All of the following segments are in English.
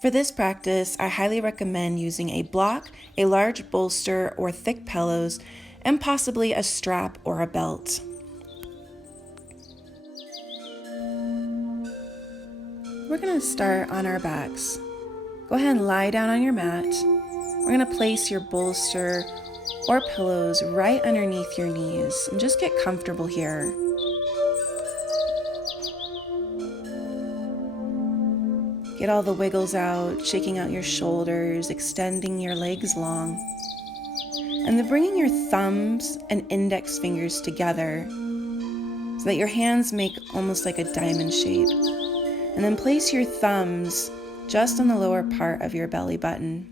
For this practice, I highly recommend using a block, a large bolster or thick pillows, and possibly a strap or a belt. We're going to start on our backs. Go ahead and lie down on your mat. We're going to place your bolster or pillows right underneath your knees and just get comfortable here. Get all the wiggles out, shaking out your shoulders, extending your legs long. And then bringing your thumbs and index fingers together so that your hands make almost like a diamond shape. And then place your thumbs just on the lower part of your belly button.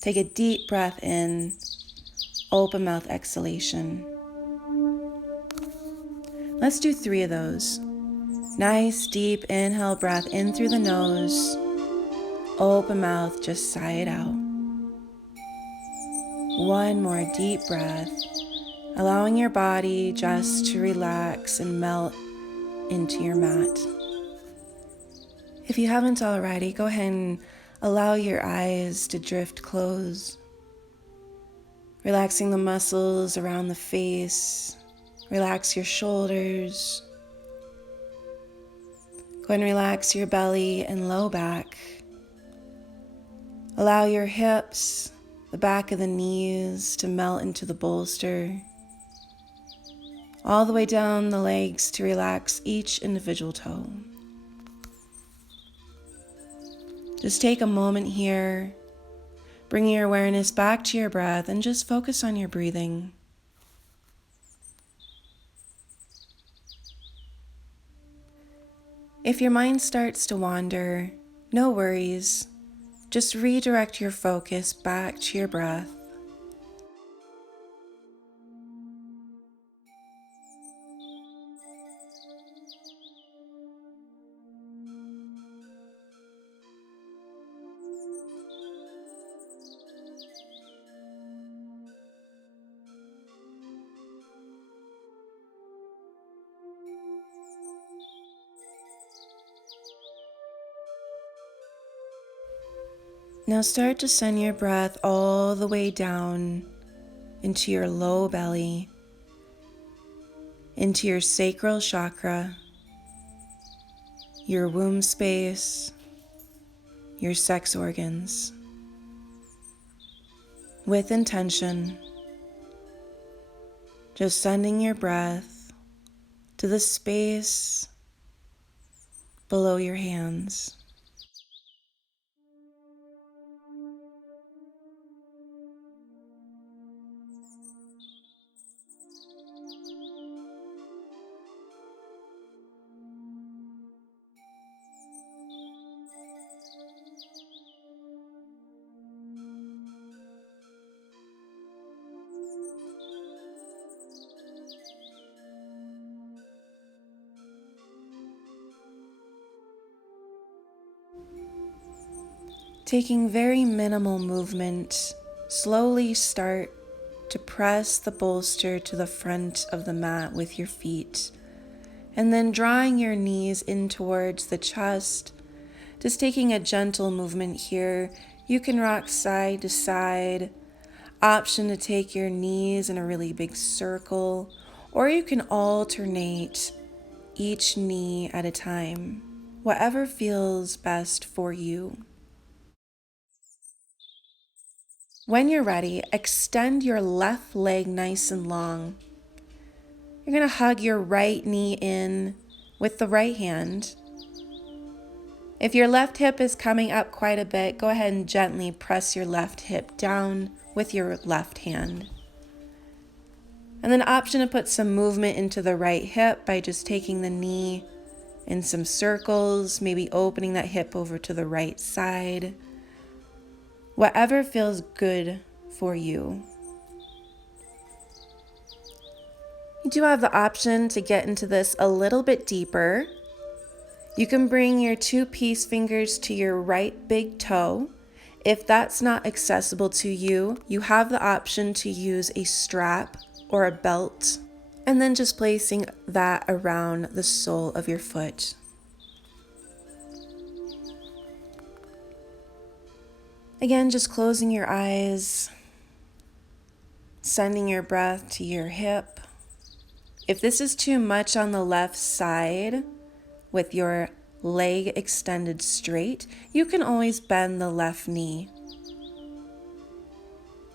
Take a deep breath in, open mouth exhalation. Let's do 3 of those. Nice deep inhale breath in through the nose, open mouth, just sigh it out. One more deep breath, allowing your body just to relax and melt into your mat. If you haven't already, go ahead and allow your eyes to drift closed, relaxing the muscles around the face. Relax your shoulders. Go ahead and relax your belly and low back. Allow your hips, the back of the knees to melt into the bolster. All the way down the legs to relax each individual toe. Just take a moment here, bring your awareness back to your breath and just focus on your breathing. If your mind starts to wander, no worries. Just redirect your focus back to your breath. Now start to send your breath all the way down into your low belly, into your sacral chakra, your womb space, your sex organs. With intention, just sending your breath to the space below your hands. Taking very minimal movement, slowly start to press the bolster to the front of the mat with your feet, and then drawing your knees in towards the chest. Just taking a gentle movement here. You can rock side to side. Option to take your knees in a really big circle, or you can alternate each knee at a time, whatever feels best for you. When you're ready, extend your left leg nice and long. You're going to hug your right knee in with the right hand. If your left hip is coming up quite a bit, go ahead and gently press your left hip down with your left hand. And then option to put some movement into the right hip by just taking the knee in some circles, maybe opening that hip over to the right side. Whatever feels good for you. You do have the option to get into this a little bit deeper. You can bring your 2 peace fingers to your right big toe. If that's not accessible to you, you have the option to use a strap or a belt, and then just placing that around the sole of your foot. Again, just closing your eyes, sending your breath to your hip. If this is too much on the left side with your leg extended straight, you can always bend the left knee.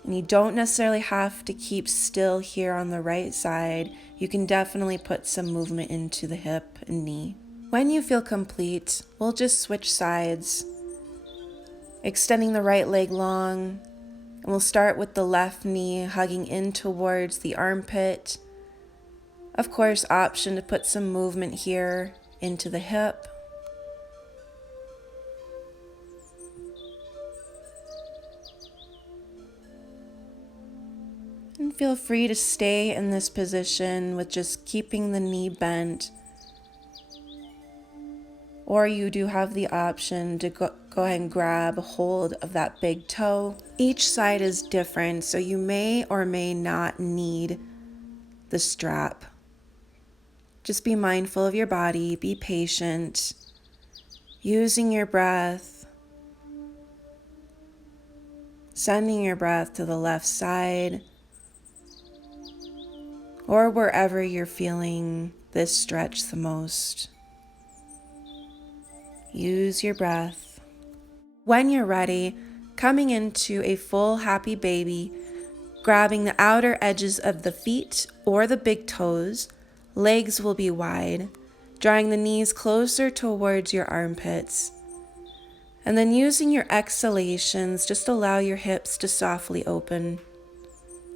And you don't necessarily have to keep still here on the right side. You can definitely put some movement into the hip and knee. When you feel complete, we'll just switch sides, extending the right leg long, and we'll start with the left knee hugging in towards the armpit. Of course, option to put some movement here into the hip. And feel free to stay in this position with just keeping the knee bent. Or you do have the option to go ahead and grab a hold of that big toe. Each side is different, so you may or may not need the strap. Just be mindful of your body, be patient, using your breath, sending your breath to the left side, or wherever you're feeling this stretch the most. Use your breath. When you're ready, coming into a full happy baby, grabbing the outer edges of the feet or the big toes, legs will be wide, drawing the knees closer towards your armpits. And then using your exhalations, just allow your hips to softly open.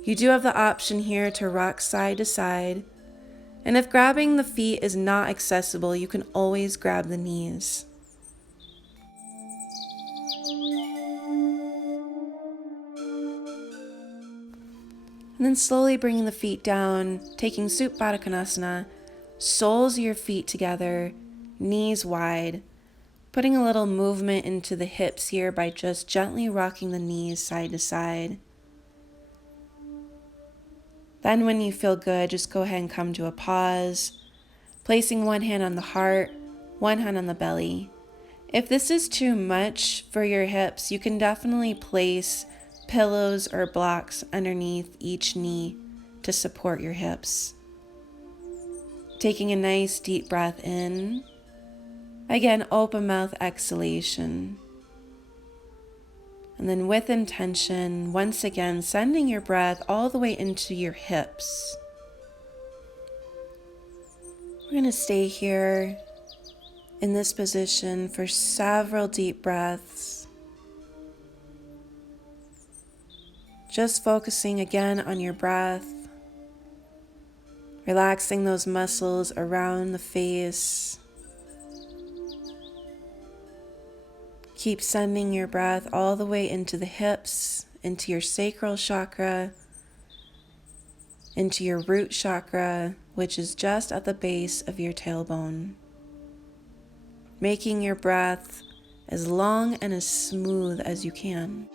You do have the option here to rock side to side. And if grabbing the feet is not accessible, you can always grab the knees. And then slowly bringing the feet down, taking Supta Konasana, soles of your feet together, knees wide, putting a little movement into the hips here by just gently rocking the knees side to side. Then when you feel good, just go ahead and come to a pause, placing one hand on the heart, one hand on the belly. If this is too much for your hips, you can definitely place pillows or blocks underneath each knee to support your hips. Taking a nice deep breath in. Again, open mouth exhalation. And then with intention, once again, sending your breath all the way into your hips. We're going to stay here in this position for several deep breaths. Just focusing again on your breath, relaxing those muscles around the face. Keep sending your breath all the way into the hips, into your sacral chakra, into your root chakra, which is just at the base of your tailbone. Making your breath as long and as smooth as you can.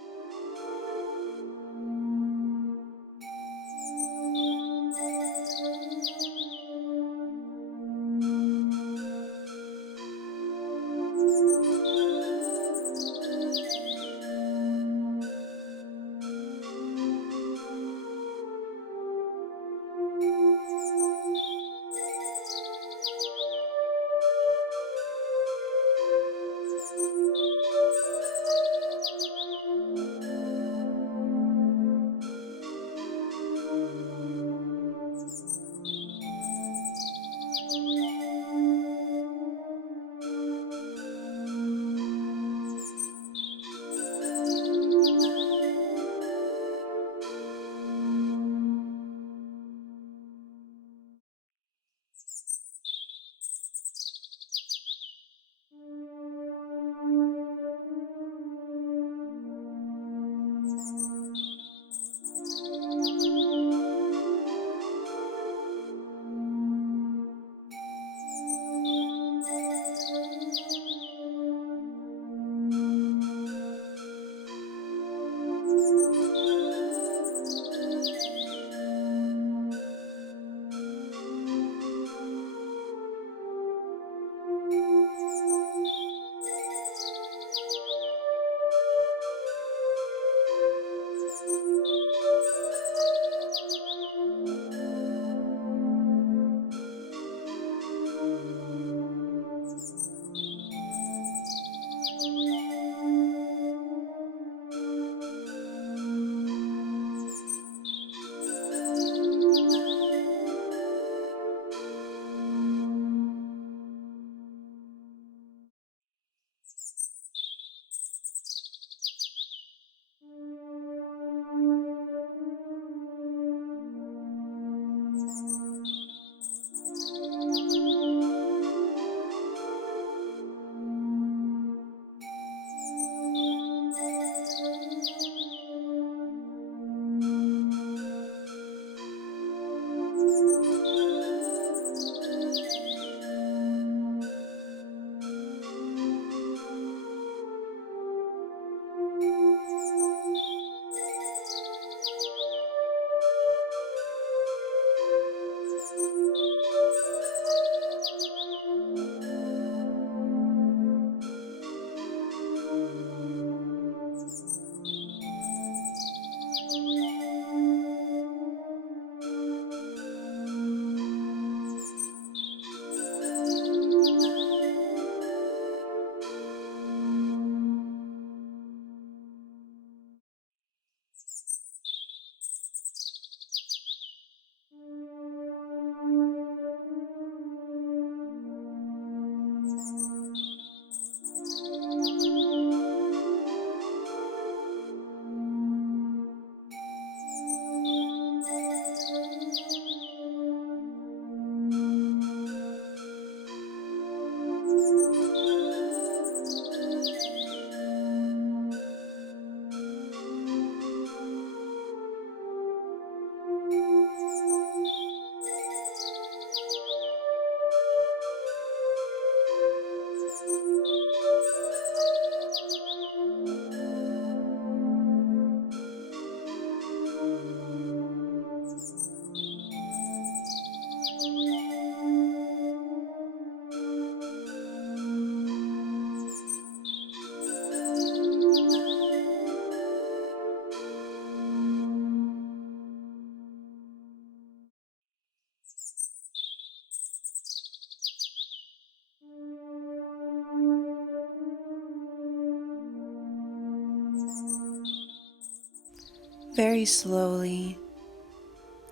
Very slowly,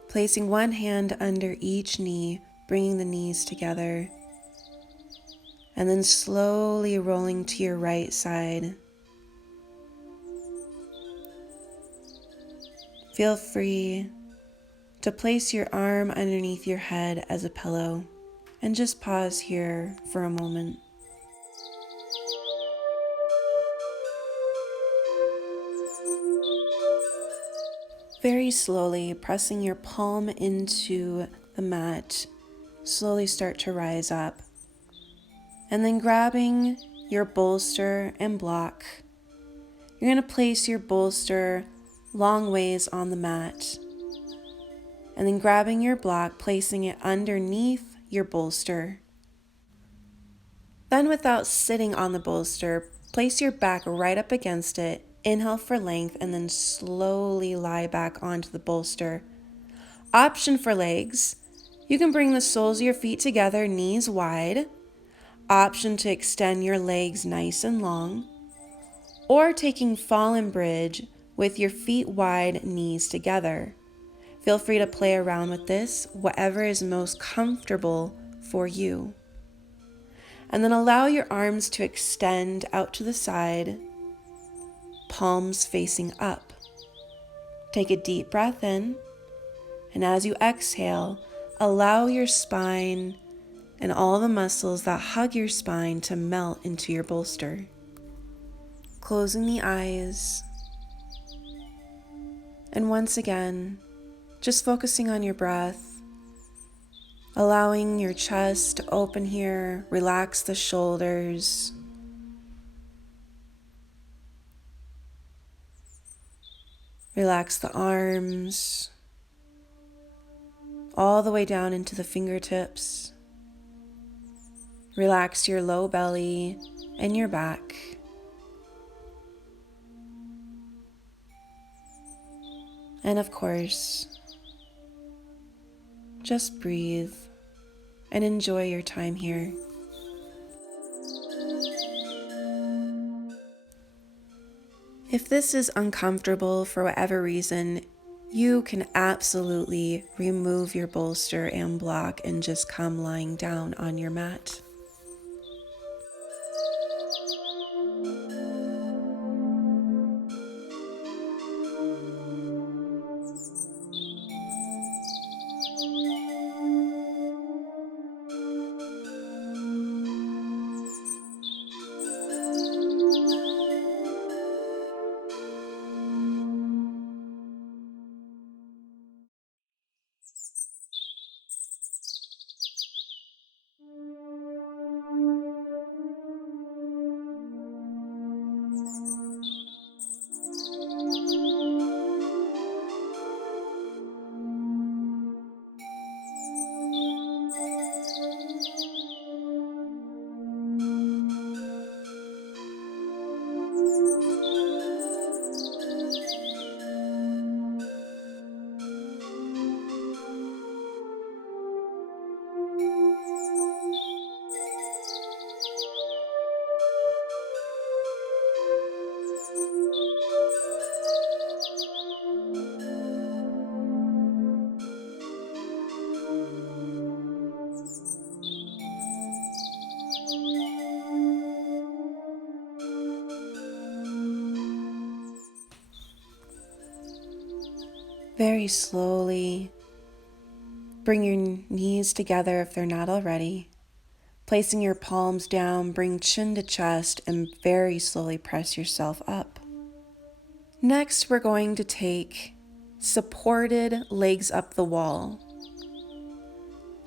placing one hand under each knee, bringing the knees together, and then slowly rolling to your right side. Feel free to place your arm underneath your head as a pillow and just pause here for a moment. Very slowly, pressing your palm into the mat, slowly start to rise up. And then grabbing your bolster and block, you're going to place your bolster long ways on the mat. And then grabbing your block, placing it underneath your bolster. Then without sitting on the bolster, place your back right up against it. Inhale for length and then slowly lie back onto the bolster. Option for legs. You can bring the soles of your feet together, knees wide. Option to extend your legs nice and long. Or taking fallen bridge with your feet wide, knees together. Feel free to play around with this, whatever is most comfortable for you. And then allow your arms to extend out to the side, palms facing up. Take a deep breath in, and as you exhale, allow your spine and all the muscles that hug your spine to melt into your bolster. Closing the eyes, and once again, just focusing on your breath, allowing your chest to open here, relax the shoulders. Relax the arms, all the way down into the fingertips. Relax your low belly and your back. And of course, just breathe and enjoy your time here. If this is uncomfortable for whatever reason, you can absolutely remove your bolster and block and just come lying down on your mat. Very slowly, bring your knees together if they're not already. Placing your palms down, bring chin to chest and very slowly press yourself up. Next, we're going to take supported legs up the wall.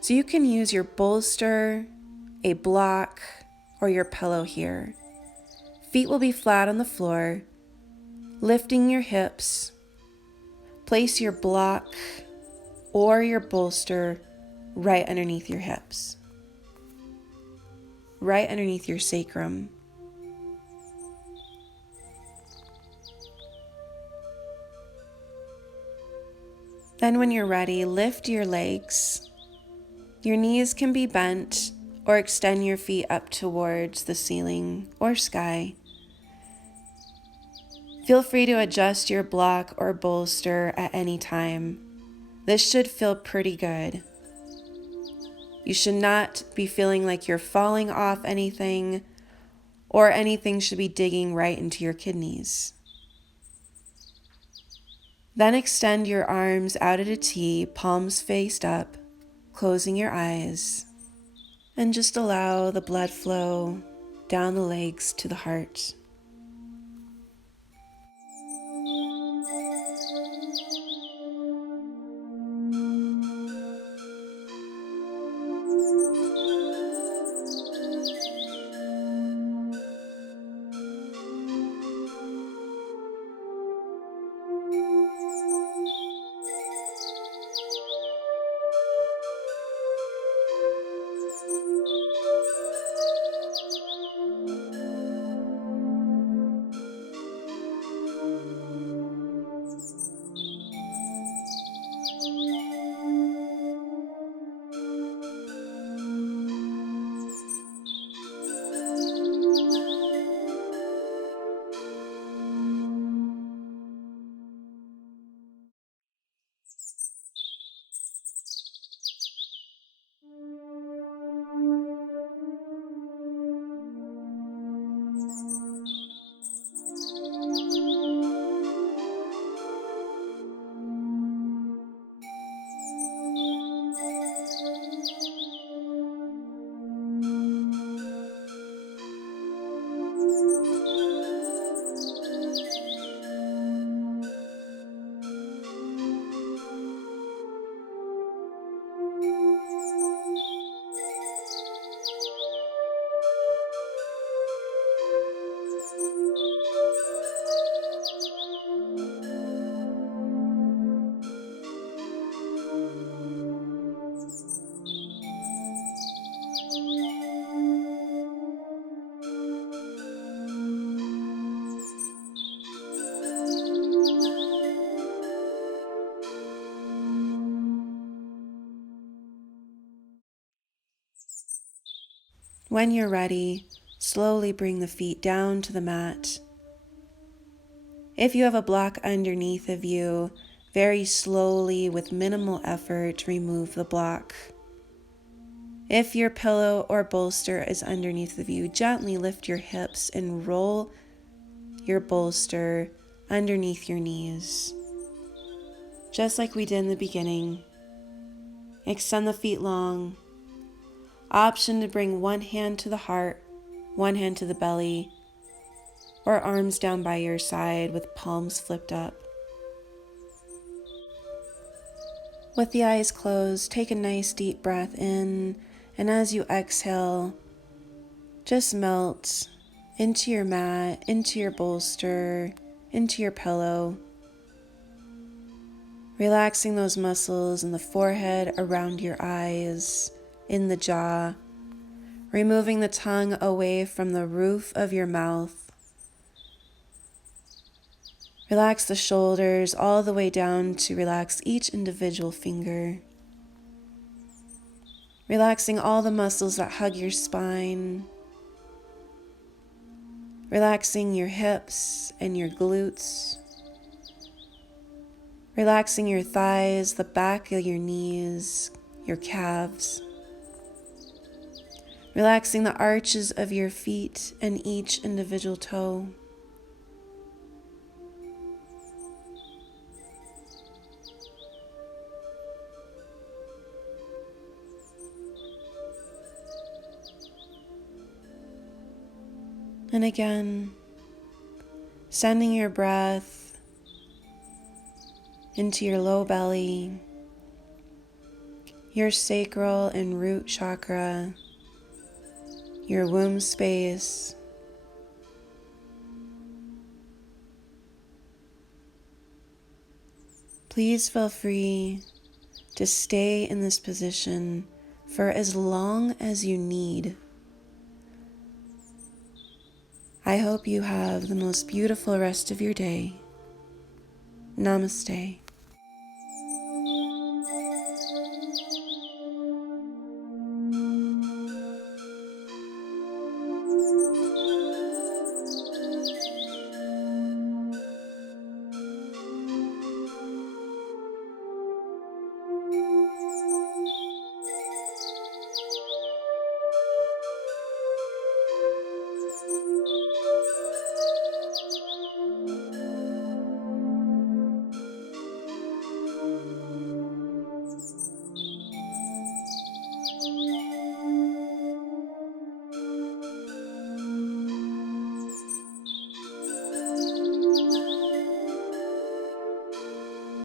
So you can use your bolster, a block, or your pillow here. Feet will be flat on the floor, lifting your hips. Place your block or your bolster right underneath your hips, right underneath your sacrum. Then when you're ready, lift your legs. Your knees can be bent or extend your feet up towards the ceiling or sky. Feel free to adjust your block or bolster at any time. This should feel pretty good. You should not be feeling like you're falling off anything, or anything should be digging right into your kidneys. Then extend your arms out at a T, palms faced up, closing your eyes, and just allow the blood flow down the legs to the heart. When you're ready, slowly bring the feet down to the mat. If you have a block underneath of you, very slowly, with minimal effort, remove the block. If your pillow or bolster is underneath of you, gently lift your hips and roll your bolster underneath your knees. Just like we did in the beginning. Extend the feet long. Option to bring one hand to the heart, one hand to the belly, or arms down by your side with palms flipped up. With the eyes closed, take a nice deep breath in, and as you exhale, just melt into your mat, into your bolster, into your pillow, relaxing those muscles in the forehead, around your eyes, in the jaw, removing the tongue away from the roof of your mouth. Relax the shoulders all the way down to relax each individual finger. Relaxing all the muscles that hug your spine. Relaxing your hips and your glutes. Relaxing your thighs, the back of your knees, your calves. Relaxing the arches of your feet and each individual toe. And again, sending your breath into your low belly, your sacral and root chakra, your womb space, please feel free to stay in this position for as long as you need. I hope you have the most beautiful rest of your day. Namaste.